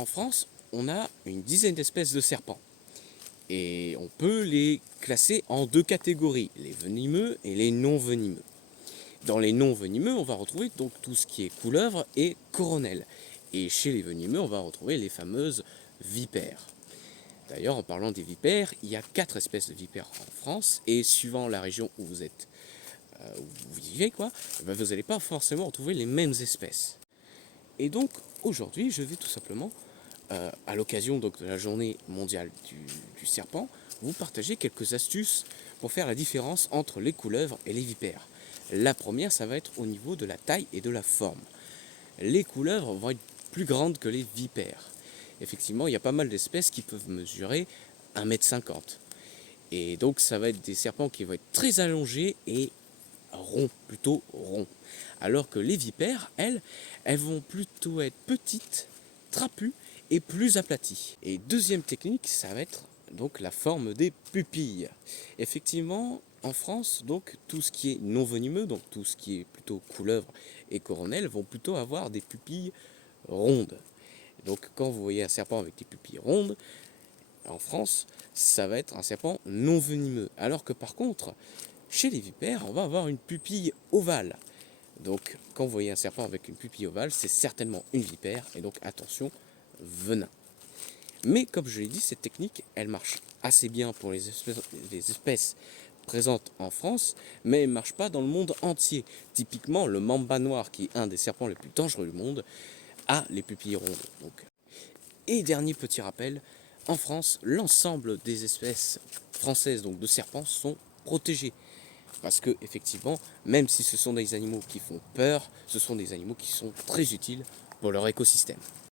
en France, on a une dizaine d'espèces de serpents. Et on peut les classer en deux catégories, les venimeux et les non venimeux. Dans les non venimeux, on va retrouver donc tout ce qui est couleuvre et coronelle. Et chez les venimeux, on va retrouver les fameuses vipères. D'ailleurs, en parlant des vipères, il y a 4 espèces de vipères en France, et suivant la région où vous êtes, où vous vivez, vous n'allez pas forcément retrouver les mêmes espèces. Et donc, aujourd'hui, je vais tout simplement, à l'occasion de la journée mondiale du serpent, vous partager quelques astuces pour faire la différence entre les couleuvres et les vipères. La première, ça va être au niveau de la taille et de la forme. Les couleuvres vont être plus grandes que les vipères. Effectivement, il y a pas mal d'espèces qui peuvent mesurer 1,50 m. Et donc, ça va être des serpents qui vont être très allongés et ronds, plutôt ronds. Alors que les vipères, elles vont plutôt être petites, trapues et plus aplaties. Et deuxième technique, ça va être donc la forme des pupilles. Effectivement, en France, donc tout ce qui est non venimeux, donc tout ce qui est plutôt couleuvre et coronelle, vont plutôt avoir des pupilles rondes. Donc quand vous voyez un serpent avec des pupilles rondes, en France, ça va être un serpent non venimeux. Alors que par contre, chez les vipères, on va avoir une pupille ovale. Donc quand vous voyez un serpent avec une pupille ovale, c'est certainement une vipère, et donc attention, venin. Mais comme je l'ai dit, cette technique, elle marche assez bien pour les espèces présentes en France, mais elle ne marche pas dans le monde entier. Typiquement, le mamba noir, qui est un des serpents les plus dangereux du monde, a les pupilles rondes. Et dernier petit rappel, en France, l'ensemble des espèces françaises donc de serpents sont protégées. Parce que, effectivement, même si ce sont des animaux qui font peur, ce sont des animaux qui sont très utiles pour leur écosystème.